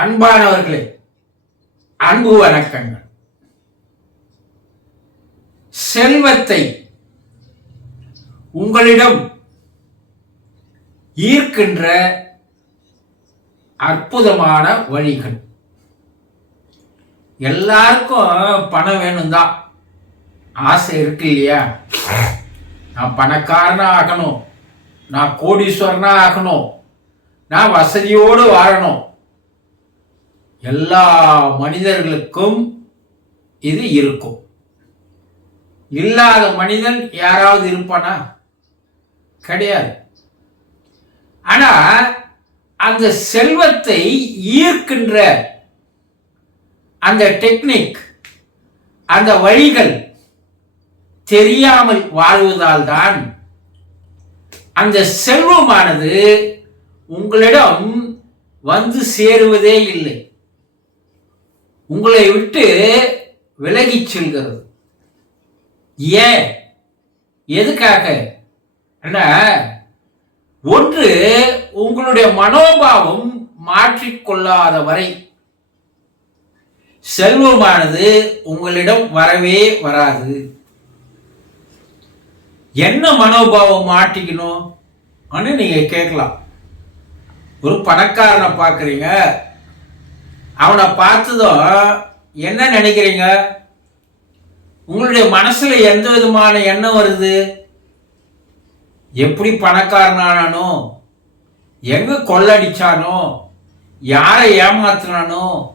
அன்பானவர்களே அன்பு வணக்கங்கள். செல்வத்தை உங்களிடம் ஈர்க்கின்ற அற்புதமான வழிகள். எல்லாருக்கும் பணம் வேணும் தான் ஆசை இருக்கு இல்லையா? நான் பணக்காரனா ஆகணும். நான் கோடீஸ்வரனா ஆகணும். நான் வசதியோடு வாழணும். எல்லா மனிதர்களுக்கும் இது இருக்கும். இல்லாத மனிதன் யாராவது இருப்பானா? கிடையாது. ஆனா அந்த செல்வத்தை ஈர்க்கின்ற அந்த டெக்னிக் அந்த வழிகள் தெரியாமல் வாழ்வதால் தான் அந்த செல்வமானது உங்களிடம் வந்து சேருவதே இல்லை. உங்களை விட்டு விலகி செல்கிறது. ஏன்? எதுக்காக? என்ன? ஒன்று உங்களுடைய மனோபாவம் மாற்றிக்கொள்ளாத வரை. செல்வமானது உங்களிடம் வரவே வராது. என்ன மனோபாவம் மாட்டிக்கணும் நீங்க கேட்கலாம். ஒரு பணக்காரனை பார்க்குறீங்க. அவனை பார்த்ததும் என்ன நினைக்கிறீங்க? உங்களுடைய மனசுல எந்த விதமான எண்ணம் வருது? எப்படி பணக்காரனானோ எங்க கொள்ளடிச்சானோ? யாரை ஏமாத்தினானோ?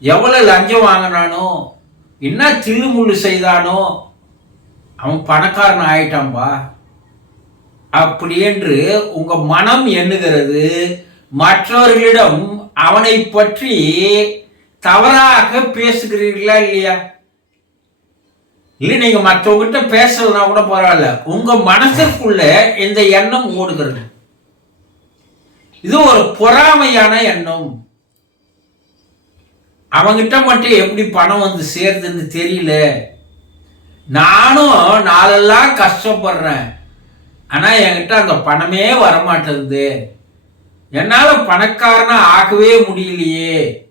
எவ்வளோ லஞ்சம் வாங்கினானோ? என்ன திருமுள்ளு செய்தானோ? அவன் பணக்காரன் ஆயிட்டான்பா. அப்படி என்று உங்க மனம் எண்ணுகிறது. மற்றவர்களிடம் அவனை பற்றி தவறாக பேசுகிறீர்களா இல்லையா? இல்லை நீங்க மற்றவங்கிட்ட பேசலனா கூட பரவாயில்ல. உங்க மனசுக்குள்ள இந்த எண்ணம் ஓடுகிறது. இது ஒரு பொறாமையான எண்ணம். அவங்கிட்ட மட்டும் எப்படி பணம் வந்து சேருதுன்னு தெரியல. நானும் நாளெல்லாம் கஷ்டப்படுறேன். ஆனா என்கிட்ட அந்த பணமே வரமாட்டேங்குது. என்னால பணக்காரனா ஆகவே முடியலையே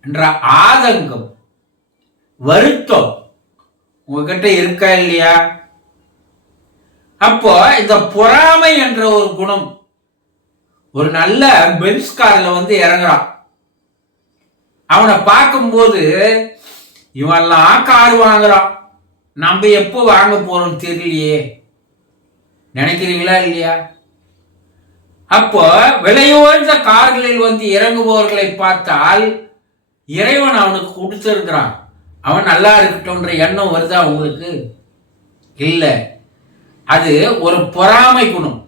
என்ற ஆதங்கம் வருத்தம் உங்ககிட்ட இருக்கா இல்லையா? அப்போ இந்த பொறாமை என்ற ஒரு குணம் ஒரு நல்ல பென்ஸ் காரில் வந்து இறங்குறான். அவனை பார்க்கும்போது இவெல்லாம் கார் வாங்குறான். நம்ம எப்போ வாங்க போறோம் தெரியலையே. நினைக்கிறீங்களா இல்லையா? அப்போ விலையுயர்ந்த கார்களில் வந்து இறங்குபவர்களை பார்த்தால் இறைவன் அவனுக்கு கொடுத்துருக்கிறான். அவன் நல்லா இருக்கட்டும்ன்ற எண்ணம் வருதா உங்களுக்கு? இல்லை. அது ஒரு பொறாமை குணம்.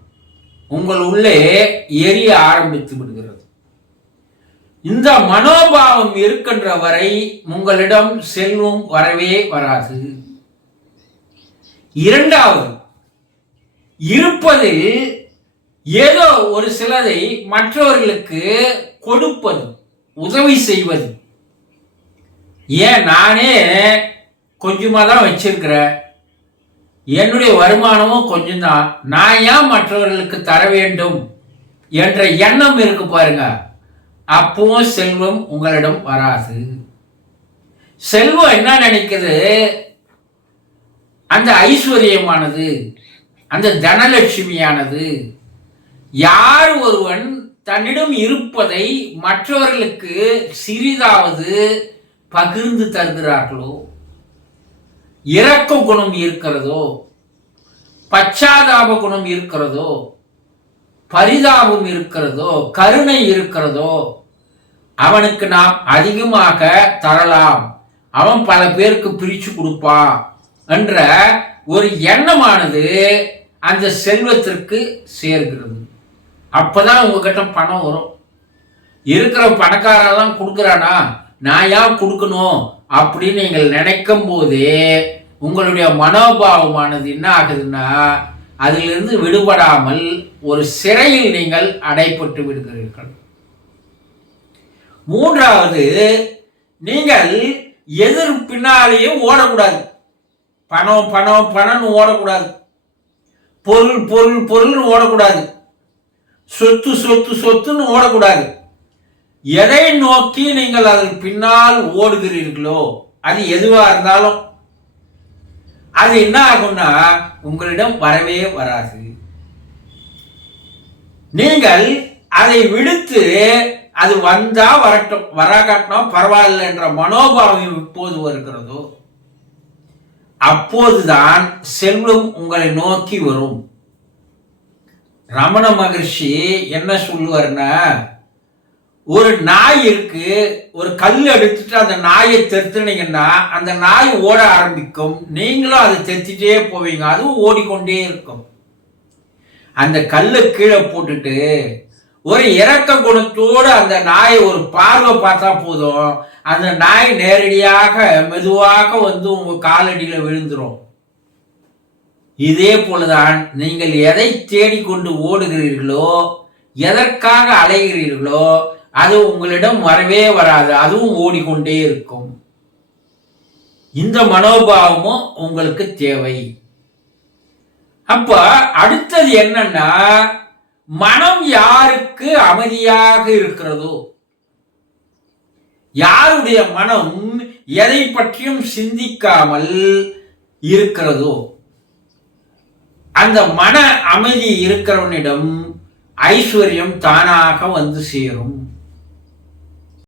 உங்கள் உள்ளே எரிய ஆரம்பித்து விடுகிறது. இந்த மனோபாவம் இருக்கின்ற வரை உங்களிடம் செல்வம் வரவே வராது. இரண்டாவது இருப்பதில் ஏதோ ஒரு சிலதை மற்றவர்களுக்கு கொடுப்பது உதவி செய்வது ஏன் நானே கொஞ்சமாக தான் வச்சிருக்கிறேன். என்னுடைய வருமானமும் கொஞ்சம்தான். நான் ஏன் மற்றவர்களுக்கு தர வேண்டும் என்ற எண்ணம் இருக்கு பாருங்க. அப்பவும் செல்வம் உங்களிடம் வராது. செல்வம் என்ன நினைக்குது? அந்த ஐஸ்வர்யமானது அந்த தனலட்சுமியானது. யார் ஒருவன் தன்னிடம் இருப்பதை மற்றவர்களுக்கு சிறிதாவது பகிர்ந்து தருகிறார்களோ? இரக்க குணம் இருக்கிறதோ? பச்சாதாப குணம் இருக்கிறதோ? பரிதாபம் இருக்கிறதோ? கருணை இருக்கிறதோ? அவனுக்கு நாம் அதிகமாக தரலாம். அவன் பல பேருக்கு பிரிச்சு கொடுப்பான் என்ற ஒரு எண்ணமானது அந்த செல்வத்திற்கு சேர்கிறது. அப்பதான் உங்ககிட்ட பணம் வரும். இருக்கிற பணக்காரெல்லாம் கொடுக்குறானா? நான் ஏன் கொடுக்கணும் அப்படின்னு நீங்கள் நினைக்கும் போதே உங்களுடைய மனோபாவமானது என்ன ஆகுதுன்னா அதிலிருந்து விடுபடாமல் ஒரு சிறையில் நீங்கள் அடைப்பட்டு விடுகிறீர்கள். மூன்றாவது நீங்கள் எதிர் பின்னாலேயே ஓடக்கூடாது. பணம் பணம் பணம்னு ஓடக்கூடாது. பொருள் பொருள் பொருள்னு ஓடக்கூடாது. சொத்து சொத்து சொத்துன்னு ஓடக்கூடாது. எதை நோக்கி நீங்கள் அதன் பின்னால் ஓடுகிறீர்களோ அது எதுவா இருந்தாலும் அது என்ன ஆகும்னா உங்களிடம் வரவே வராது. நீங்கள் அதை விடுத்து அது வந்தா வரட்டும் வராகட்டும் பரவாயில்லை என்ற மனோபாவம் இப்போது வருகிறதோ அப்போதுதான் செல்வம் உங்களை நோக்கி வரும். ரமண மகர்ஷி என்ன சொல்லுவார்னா ஒரு நாய் இருக்கு ஒரு கல் எடுத்துட்டு அந்த நாயை தெத்துனீங்கன்னா அந்த நாய் ஓட ஆரம்பிக்கும். நீங்களும் அதை தெத்திட்டே போவீங்க. அதுவும் ஓடிக்கொண்டே இருக்கும். அந்த கல்லை கீழே போட்டுட்டு ஒரு இறக்க குணத்தோடு அந்த நாயை ஒரு பார்வை பார்த்தா போதும். அந்த நாய் நேரடியாக மெதுவாக வந்து உங்க காலடியில விழுந்துரும். இதே போலதான் நீங்கள் எதை தேடிக்கொண்டு ஓடுகிறீர்களோ எதற்காக அலைகிறீர்களோ அது உங்களிடம் வரவே வராது அதுவும் ஓடிக்கொண்டே இருக்கும். இந்த மனோபாவமும் உங்களுக்கு தேவை. அப்ப அடுத்தது என்னன்னா மனம் யாருக்கு அமைதியாக இருக்கிறதோ யாருடைய மனம் எதை பற்றியும் சிந்திக்காமல் இருக்கிறதோ அந்த மன அமைதி இருக்கிறவனிடம் ஐஸ்வர்யம் தானாக வந்து சேரும்.